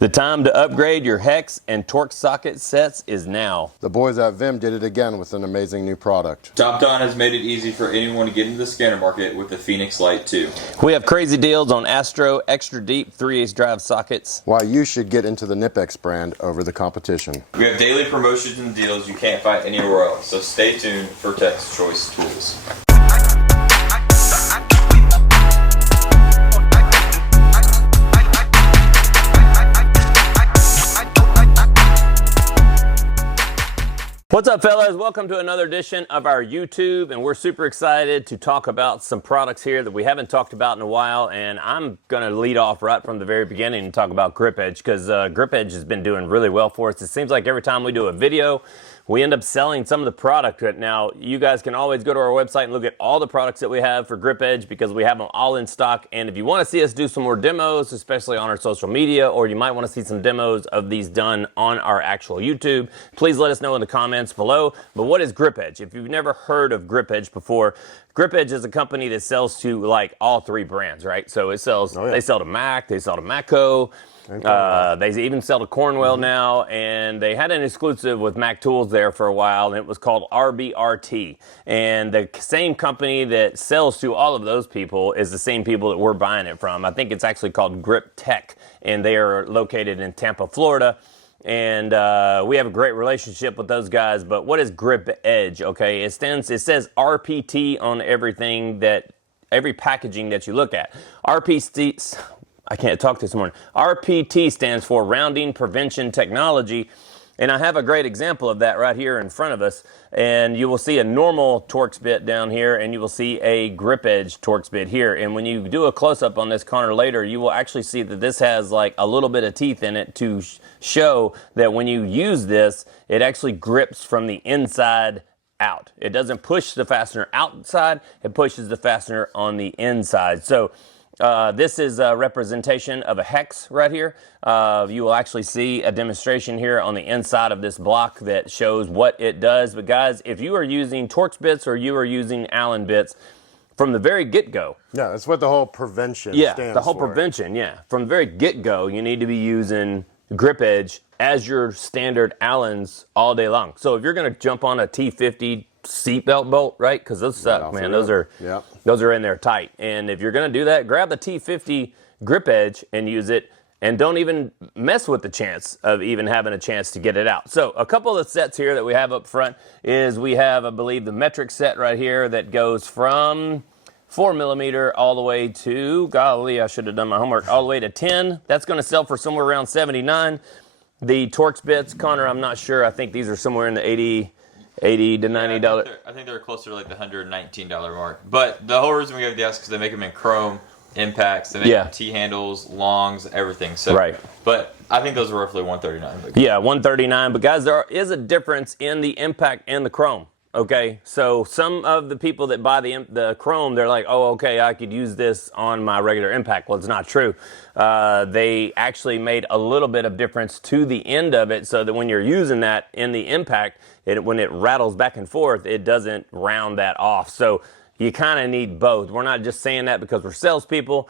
The time to upgrade your hex and Torx socket sets is now. The boys at VIM did it again with an amazing new product. TopDon has made it easy for anyone to get into the scanner market with the Phoenix Lite 2. We have crazy deals on Astro extra deep 3/8 drive sockets. Why you should get into the Knipex brand over the competition. We have daily promotions and deals you can't find anywhere else, so stay tuned for Tech's Choice Tools. What's up, fellas? Welcome to another edition of our YouTube, and we're super excited to talk about some products here that we haven't talked about in a while. And I'm gonna lead off right from the very beginning and talk about GripEdge, because GripEdge has been doing really well for us. It seems like every time we do a video, we end up selling some of the product. Now, you guys can always go to our website and look at all the products that we have for GripEdge, because we have them all in stock. And if you want to see us do some more demos, especially on our social media, or you might want to see some demos of these done on our actual YouTube, please let us know in the comments below. But what is GripEdge? If you've never heard of GripEdge before, GripEdge is a company that sells to like all three brands, right? So it sells, they sell to Mac, they sell to Matco, they even sell to Cornwell now, and they had an exclusive with Mac Tools there for a while, and it was called RBRT. And the same company that sells to all of those people is the same people that we're buying it from. I think it's actually called Grip Tech, and they are located in Tampa, Florida. And we have a great relationship with those guys. But what is GripEdge? Okay, it says RPT on every packaging that you look at. I can't talk this morning. RPT stands for Rounding Prevention Technology. And I have a great example of that right here in front of us. And you will see a normal Torx bit down here, and you will see a GripEdge Torx bit here. And when you do a close-up on this Connor later, you will actually see that this has like a little bit of teeth in it to show that when you use this, it actually grips from the inside out. It doesn't push the fastener outside, it pushes the fastener on the inside. So this is a representation of a hex right here. You will actually see a demonstration here on the inside of this block that shows what it does. But guys, if you are using Torx bits or you are using Allan bits, from the very get-go. Yeah, that's what the whole prevention stands for. Yeah, the whole prevention, yeah. From the very get-go, you need to be using GripEdge as your standard Allans all day long. So if you're gonna jump on a T50 seatbelt bolt, right? Because those suck, man. Those are in there tight. And if you're gonna do that, grab the T50 GripEdge and use it, and don't even mess with the chance of even having a chance to get it out. So a couple of the sets here that we have up front is we have, I believe, the metric set right here that goes from 4mm all the way to, golly, I should have done my homework, all the way to 10. That's gonna sell for somewhere around $79. The Torx bits, Connor, I'm not sure. I think these are somewhere in the $80 to $90. I think they're closer to like the $119 mark. But the whole reason we have the S is because they make them in chrome, impacts, they make T-handles, longs, everything. So, but I think those are roughly $139. Yeah, $139. But guys, there is a difference in the impact and the chrome. Okay, so some of the people that buy the chrome, they're like, oh, okay, I could use this on my regular impact. Well, it's not true. They actually made a little bit of difference to the end of it, so that when you're using that in the impact, when it rattles back and forth, it doesn't round that off. So you kind of need both. We're not just saying that because we're salespeople.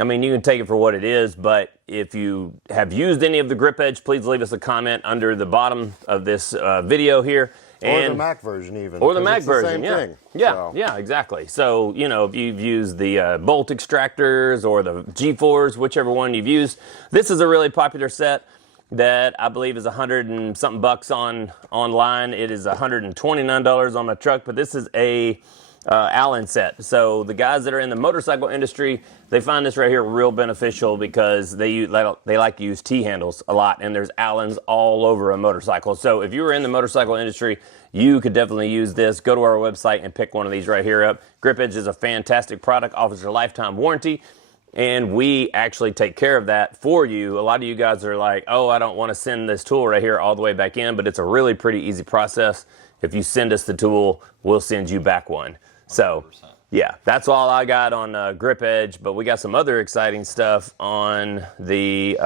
I mean, you can take it for what it is, but if you have used any of the GripEdge, please leave us a comment under the bottom of this video here. Or the Mac version even. Or the Mac version, thing. Yeah, exactly. So, you know, if you've used the bolt extractors or the G4s, whichever one you've used, this is a really popular set that I believe is $100 and something bucks online. It is $129 on my truck, but this is a Allan set. So the guys that are in the motorcycle industry, they find this right here real beneficial because they like to use T-handles a lot, and there's Allans all over a motorcycle. So if you were in the motorcycle industry, you could definitely use this. Go to our website and pick one of these right here up. GripEdge is a fantastic product, offers a lifetime warranty, and we actually take care of that for you. A lot of you guys are like, oh, I don't want to send this tool right here all the way back in, but it's a really pretty easy process. If you send us the tool, we'll send you back one. So, yeah, that's all I got on GripEdge, but we got some other exciting stuff on the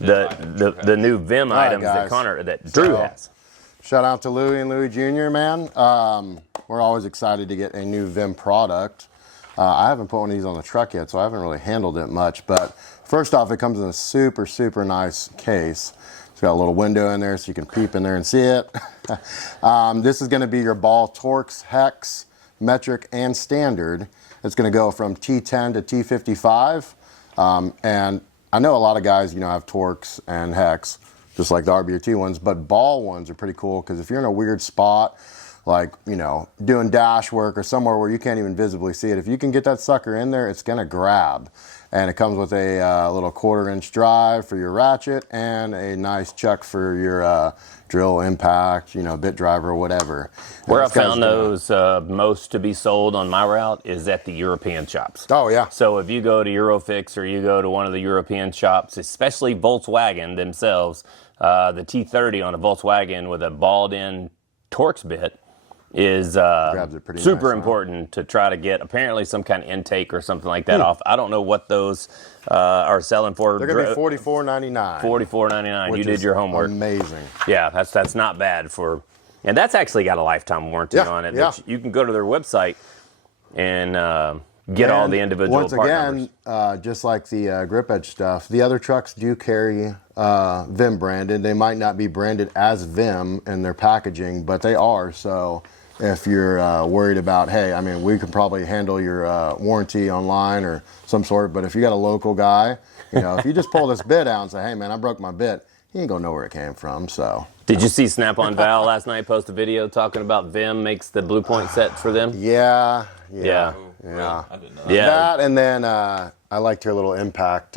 new VIM items that Drew has. Shout out to Louie and Louie Jr., man. We're always excited to get a new VIM product. I haven't put one of these on the truck yet, so I haven't really handled it much, but First off, it comes in a super, super nice case. It's got a little window in there so you can peep in there and see it. This is going to be your ball Torx, hex, metric, and standard. It's going to go from T10 to T55. And I know a lot of guys, you know, have Torx and hex, just like the RBRT ones, but ball ones are pretty cool because if you're in a weird spot, like, you know, doing dash work or somewhere where you can't even visibly see it, if you can get that sucker in there, it's going to grab. And it comes with a little 1/4-inch drive for your ratchet and a nice chuck for your drill impact, you know, bit driver or whatever. Where I found those most to be sold on my route is at the European shops. Oh, yeah. So if you go to Eurofix or you go to one of the European shops, especially Volkswagen themselves, the T30 on a Volkswagen with a balled-in Torx bit is super important to try to get apparently some kind of intake or something like that off. I don't know what those are selling for. They're going to be $44.99. $44.99. You did your homework. Amazing. Yeah, that's not bad for, and that's actually got a lifetime warranty on it. Yeah. You can go to their website and get all the individual once part again, numbers. Just like the GripEdge stuff, the other trucks do carry VIM branded. They might not be branded as VIM in their packaging, but they are. So if you're worried about, hey, I mean, we can probably handle your warranty online or some sort, but if you got a local guy, you know, if you just pull this bit out and say, hey, man, I broke my bit, he ain't gonna know where it came from, so. Did you see Snap-on Val last night post a video talking about VIM makes the Blue Point set for them? Yeah. Yeah. Yeah. I didn't know that. Yeah. That, and then I liked her little impact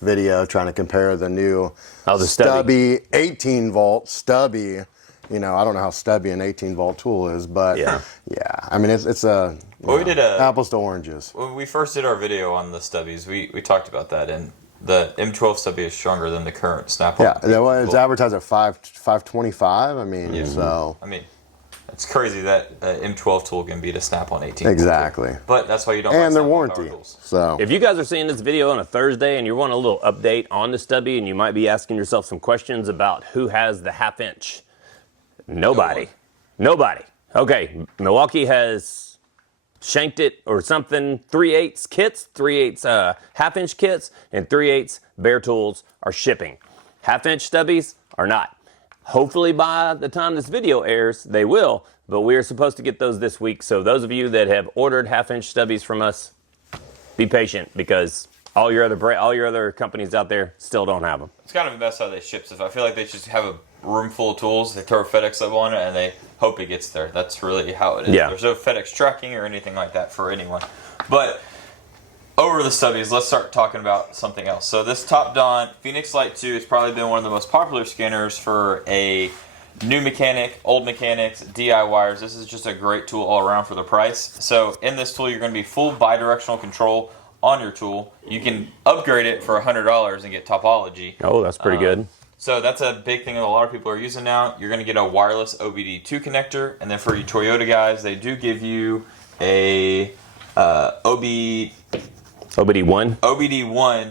video trying to compare the new the stubby 18-volt stubby. You know, I don't know how stubby an 18-volt tool is, but yeah, I mean, it's a we did apples to oranges. When we first did our video on the stubbies, we talked about that, and the M12 stubby is stronger than the current Snap-on. Yeah, it's advertised at 525. I mean, so. I mean, it's crazy that M12 tool can beat a Snap-on 18. Exactly. But that's why you don't. And buy their warranty. So. If you guys are seeing this video on a Thursday and you want a little update on the stubby and you might be asking yourself some questions about who has the 1/2 inch. Nobody. Okay, Milwaukee has shanked it or something. 3/8 kits, 3/8 1/2 inch kits, and 3/8 bare tools are shipping. 1/2 inch stubbies are not. Hopefully by the time this video airs, they will, but we are supposed to get those this week. So those of you that have ordered 1/2 inch stubbies from us, be patient because all your other companies out there still don't have them. It's kind of a mess how they ship stuff. I feel like they just have a room full of tools. They throw a FedEx label on it and they hope it gets there. That's really how it is. Yeah. There's no FedEx tracking or anything like that for anyone. But over the stubbies, let's start talking about something else. So this TopDon Phoenix Lite 2 has probably been one of the most popular scanners for a new mechanic, old mechanics, DIYers. This is just a great tool all around for the price. So in this tool, you're going to be full bidirectional control on your tool. You can upgrade it for $100 and get topology. Oh, that's pretty good. So that's a big thing that a lot of people are using now. You're going to get a wireless OBD2 connector, and then for you Toyota guys, they do give you a OBD1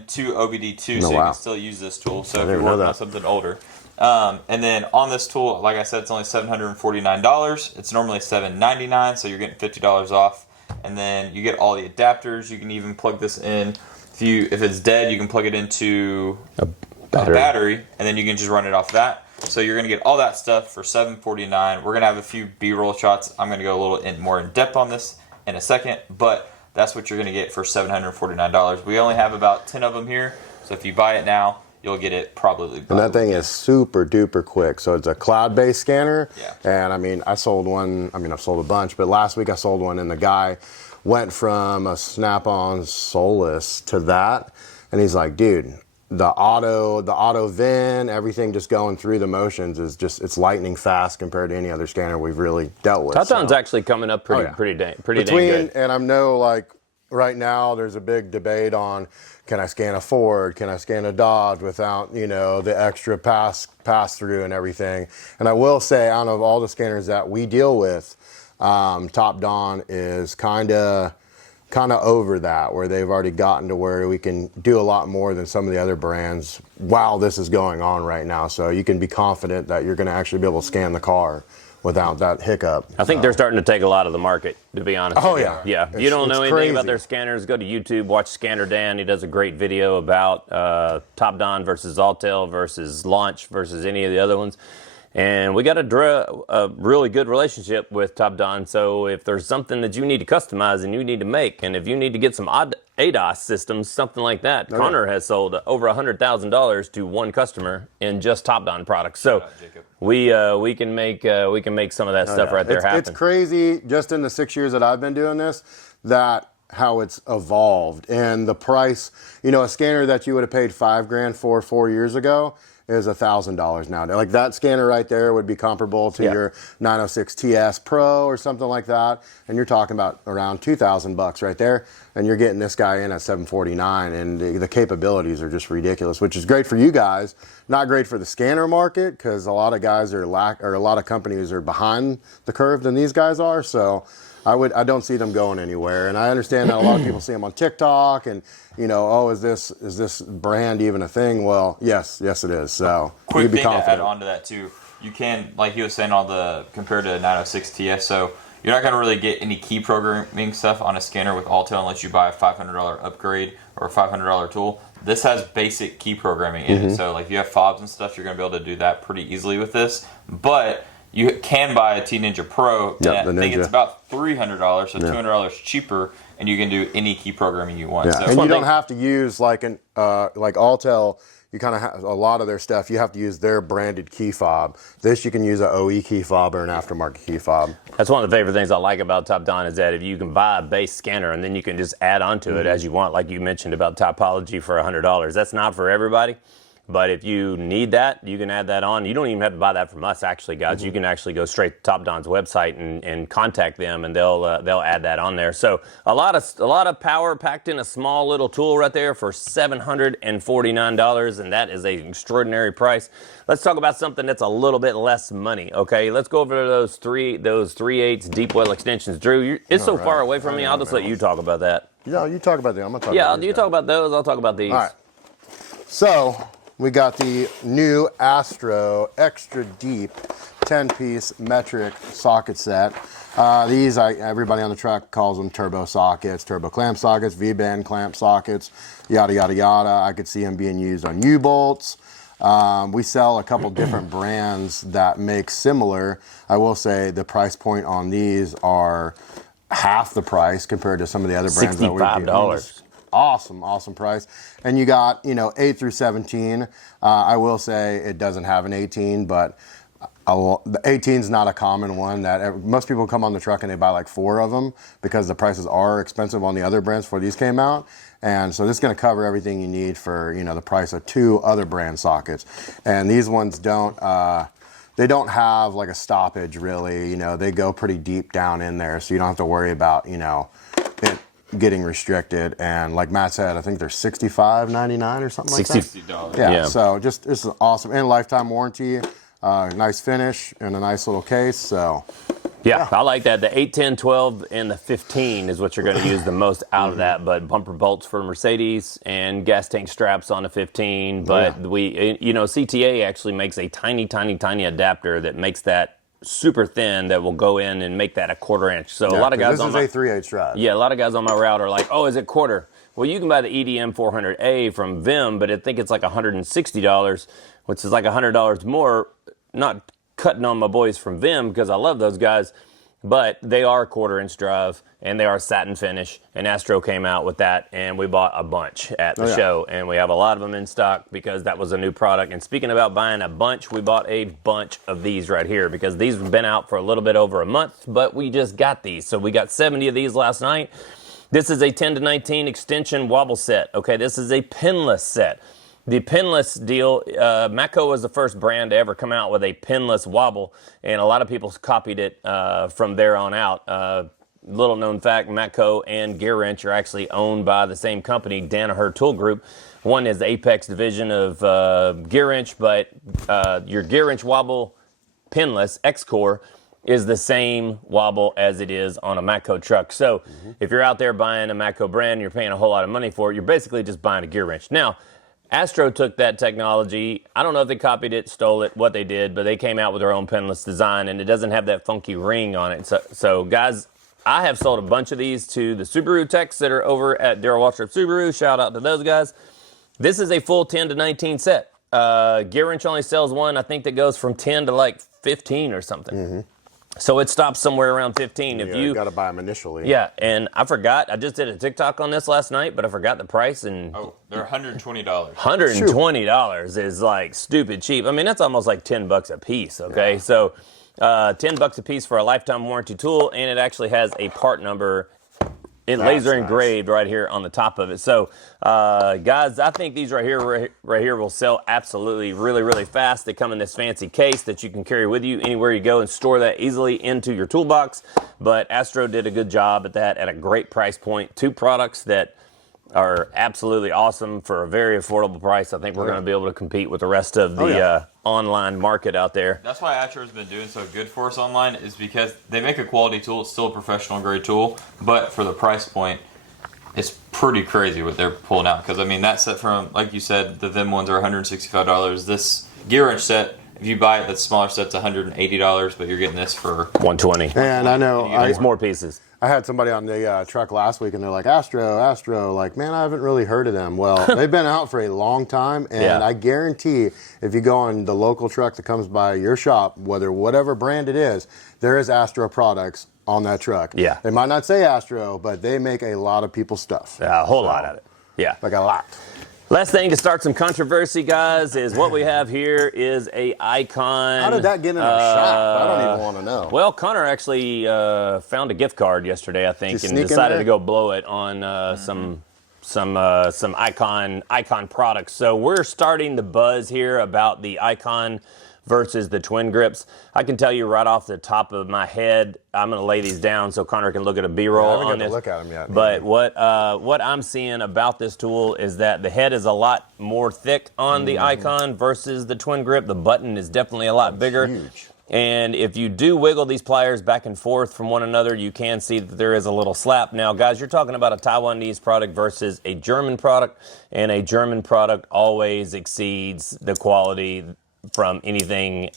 to OBD2, so you can still use this tool. So if you're working on something older. And then on this tool, like I said, it's only $749. It's normally $799, so you're getting $50 off. And then you get all the adapters. You can even plug this in. If it's dead, you can plug it into a battery, and then you can just run it off that. So you're going to get all that stuff for $749. We're going to have a few B-roll shots. I'm going to go a little more in depth on this in a second, but that's what you're going to get for $749. We only have about 10 of them here, so if you buy it now, you'll get it probably. And that thing is super duper quick. So it's a cloud-based scanner. Yeah. And I mean, I sold one. I mean, I've sold a bunch, but last week I sold one, and the guy went from a Snap-on Solus to that, and he's like, dude, the auto VIN, everything just going through the motions is just, it's lightning fast compared to any other scanner we've really dealt with. TopDon's actually coming up pretty dang good. And I know, like, right now there's a big debate on, can I scan a Ford? Can I scan a Dodge without, you know, the extra pass through and everything? And I will say, out of all the scanners that we deal with, TopDon is kind of over that, where they've already gotten to where we can do a lot more than some of the other brands while this is going on right now. So you can be confident that you're going to actually be able to scan the car without that hiccup. I think they're starting to take a lot of the market, to be honest. Oh, with you. yeah. Yeah. If you don't know anything crazy about their scanners, go to YouTube, watch Scanner Dan. He does a great video about TopDon versus Autel versus Launch versus any of the other ones. And we got a really good relationship with TopDon. So if there's something that you need to customize and you need to make, and if you need to get some odd ADOS systems, something like that, Connor has sold over $100,000 to one customer in just TopDon products. So we can make some of that stuff right there happen. It's crazy, just in the 6 years that I've been doing this, that how it's evolved. And the price, you know, a scanner that you would have paid $5,000 for 4 years ago is $1,000 now. Like that scanner right there would be comparable to your 906 TS Pro or something like that. And you're talking about around $2,000 right there. And you're getting this guy in at $749, and the capabilities are just ridiculous, which is great for you guys. Not great for the scanner market, because a lot of guys are a lot of companies are behind the curve than these guys are. So I don't see them going anywhere. And I understand that a lot of people see them on TikTok and, you know, oh, is this brand even a thing? Well, yes it is. So quick you be thing confident. to add on to that too. You can, like he was saying, compared to 906 TS, so you're not going to really get any key programming stuff on a scanner with Autel unless you buy a $500 upgrade or a $500 tool. This has basic key programming in it. So like if you have fobs and stuff, you're going to be able to do that pretty easily with this. But you can buy a T-Ninja Pro. Yep, I think it's about $300, so $200 cheaper, and you can do any key programming you want. Yeah. So And you don't have to use like Autel. You kind of have a lot of their stuff. You have to use their branded key fob. This you can use an OE key fob or an aftermarket key fob. That's one of the favorite things I like about TopDon is that if you can buy a base scanner and then you can just add onto it as you want, like you mentioned about Topology for $100. That's not for everybody. But if you need that, you can add that on. You don't even have to buy that from us, actually, guys. You can actually go straight to TopDon's website and contact them, and they'll add that on there. So a lot of power packed in a small little tool right there for $749, and that is an extraordinary price. Let's talk about something that's a little bit less money. Okay, let's go over to those 3/8 deep well extensions. Drew, it's so far away from me. I'll just let you talk about that. Yeah, you talk about them. I'm gonna talk. Yeah, about you talk about those. I'll talk about these. All right. So we got the new Astro extra deep 10-piece metric socket set. These, everybody on the truck calls them turbo sockets, turbo clamp sockets, V-bend clamp sockets, yada, yada, yada. I could see them being used on U-bolts. We sell a couple different brands that make similar. I will say the price point on these are half the price compared to some of the other brands that we do. $65. Awesome price. And you got, 8 through 17. I will say it doesn't have an 18, but the 18 is not a common one. That most people come on the truck and they buy like 4 of them because the prices are expensive on the other brands before these came out. And so this is going to cover everything you need for, the price of 2 other brand sockets. And these ones don't have like a stoppage really. They go pretty deep down in there, so you don't have to worry about, it getting restricted. And like Matt said, I think they're $65.99 or something like that. $60. Yeah. So this is awesome, and lifetime warranty, nice finish, and a nice little case. So yeah, I like that. The 8, 10, 12, and the 15 is what you're going to use the most out of that. But bumper bolts for Mercedes and gas tank straps on a 15. But CTA actually makes a tiny adapter that makes that super thin that will go in and make that a 1/4 inch. So a lot of guys this is a 3/8 drive. Yeah, a lot of guys on my route are like, oh, is it 1/4? Well, you can buy the EDM 400A from VIM, but I think it's like $160, which is like $100 more. Not cutting on my boys from VIM because I love those guys, but they are 1/4 inch drive and they are satin finish, and Astro came out with that, and we bought a bunch at the show, and we have a lot of them in stock because that was a new product. And speaking about buying a bunch, we bought a bunch of these right here because these have been out for a little bit over a month, but we just got these. So we got 70 of these last night. This is a 10 to 19 extension wobble set. Okay, this is a pinless set. The pinless deal, Matco was the first brand to ever come out with a pinless wobble, and a lot of people copied it from there on out. Little known fact, Matco and Gear Wrench are actually owned by the same company, Danaher Tool Group. One is the Apex division of Gear Wrench, but your Gear Wrench wobble pinless X-Core is the same wobble as it is on a Matco truck. So if you're out there buying a Matco brand and you're paying a whole lot of money for it, you're basically just buying a Gear Wrench. Now, Astro took that technology. I don't know if they copied it, stole it, what they did, but they came out with their own pinless design, and it doesn't have that funky ring on it. So guys, I have sold a bunch of these to the Subaru techs that are over at Darrell Waltrip Subaru. Shout out to those guys. This is a full 10 to 19 set. Gear Wrench only sells one, I think, that goes from 10 to like 15 or something. Mm-hmm. So it stops somewhere around 15. If you got to buy them initially. Yeah, and I forgot. I just did a TikTok on this last night, but I forgot the price. And oh, they're $120. $120 is like stupid cheap. I mean, that's almost like $10 a piece. Okay, yeah. So $10 a piece for a lifetime warranty tool, and it actually has a part number. That's laser engraved right here on the top of it. So, guys, I think these right here will sell absolutely really fast. They come in this fancy case that you can carry with you anywhere you go and store that easily into your toolbox. But Astro did a good job at that at a great price point. Two products that are absolutely awesome for a very affordable price. I think we're going to be able to compete with the rest of the online market out there. That's why Astro has been doing so good for us online, is because they make a quality tool. It's still a professional grade tool, but for the price point, it's pretty crazy what they're pulling out. Because I mean, that set from, like you said, the VIM ones are $165. This Gear Wrench set, if you buy it, that smaller set's $180, but you're getting this for $120. And I know there's more pieces. I had somebody on the truck last week, and they're like, Astro, like, man, I haven't really heard of them. Well, they've been out for a long time, and I guarantee if you go on the local truck that comes by your shop, whatever brand it is, there is Astro products on that truck. Yeah. They might not say Astro, but they make a lot of people's stuff. A whole lot of it. Yeah. Like a lot. Last thing to start some controversy, guys, is what we have here is a Icon. How did that get in our shop? I don't even want to know. Well, Connor actually found a gift card yesterday, I think, and decided to go blow it on some Icon products. So we're starting the buzz here about the Icon versus the twin grips. I can tell you right off the top of my head, I'm going to lay these down so Connor can look at a B-roll on this. I haven't got to look at them yet. But what I'm seeing about this tool is that the head is a lot more thick on the Icon versus the twin grip. The button is definitely a lot bigger. Huge. And if you do wiggle these pliers back and forth from one another, you can see that there is a little slap. Now, guys, you're talking about a Taiwanese product versus a German product, and a German product always exceeds the quality from anything.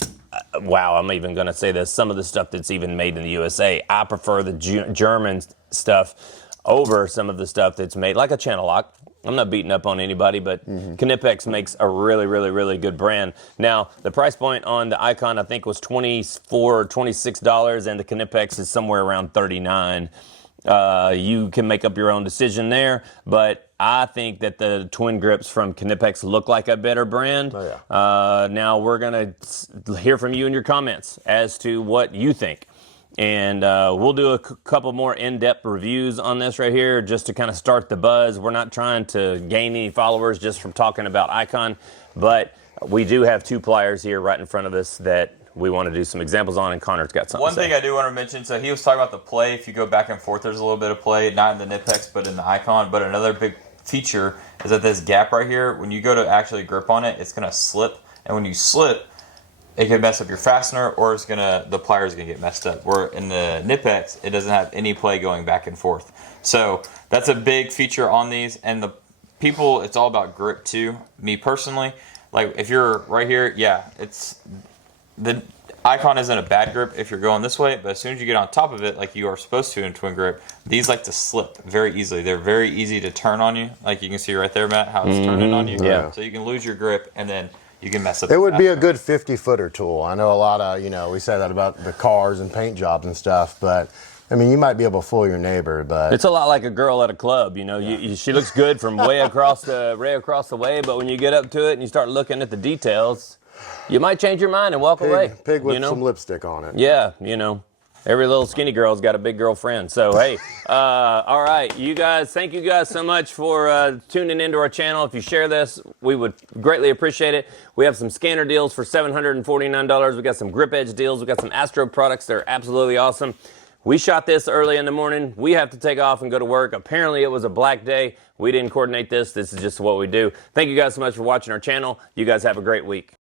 Wow, I'm even going to say this. Some of the stuff that's even made in the USA. I prefer the German stuff over some of the stuff that's made, like a channel lock. I'm not beating up on anybody, but Knipex makes a really good brand. Now, the price point on the Icon, I think, was $24 or $26, and the Knipex is somewhere around $39. You can make up your own decision there, but I think that the twin grips from Knipex look like a better brand. Oh, yeah. Now we're going to hear from you in your comments as to what you think. And we'll do a couple more in-depth reviews on this right here just to kind of start the buzz. We're not trying to gain any followers just from talking about Icon, but we do have two pliers here right in front of us that we want to do some examples on, and Connor's got something One thing I do want to mention, so he was talking about the play. If you go back and forth, there's a little bit of play, not in the Knipex, but in the Icon. But another big feature is that this gap right here, when you go to actually grip on it, it's going to slip. And when you slip, it can mess up your fastener, or the plier is going to get messed up. Where in the Knipex, it doesn't have any play going back and forth. So that's a big feature on these. And the people, it's all about grip too. Me personally, like if you're right here, the Icon isn't a bad grip if you're going this way, but as soon as you get on top of it, like you are supposed to in twin grip, these like to slip very easily. They're very easy to turn on you. Like you can see right there, Matt, how it's turning on you. Yeah. So you can lose your grip, and then you can mess up. It would be a good 50-footer tool. I know a lot of, we say that about the cars and paint jobs and stuff, but I mean, you might be able to fool your neighbor, but it's a lot like a girl at a club. She looks good from way across the way, but when you get up to it and you start looking at the details, you might change your mind and walk away. Pig with some lipstick on it. Yeah, every little skinny girl's got a big girlfriend. So, hey, all right, you guys, thank you guys so much for tuning into our channel. If you share this, we would greatly appreciate it. We have some scanner deals for $749. We got some GripEdge deals. We got some Astro products that are absolutely awesome. We shot this early in the morning. We have to take off and go to work. Apparently, it was a black day. We didn't coordinate this. This is just what we do. Thank you guys so much for watching our channel. You guys have a great week.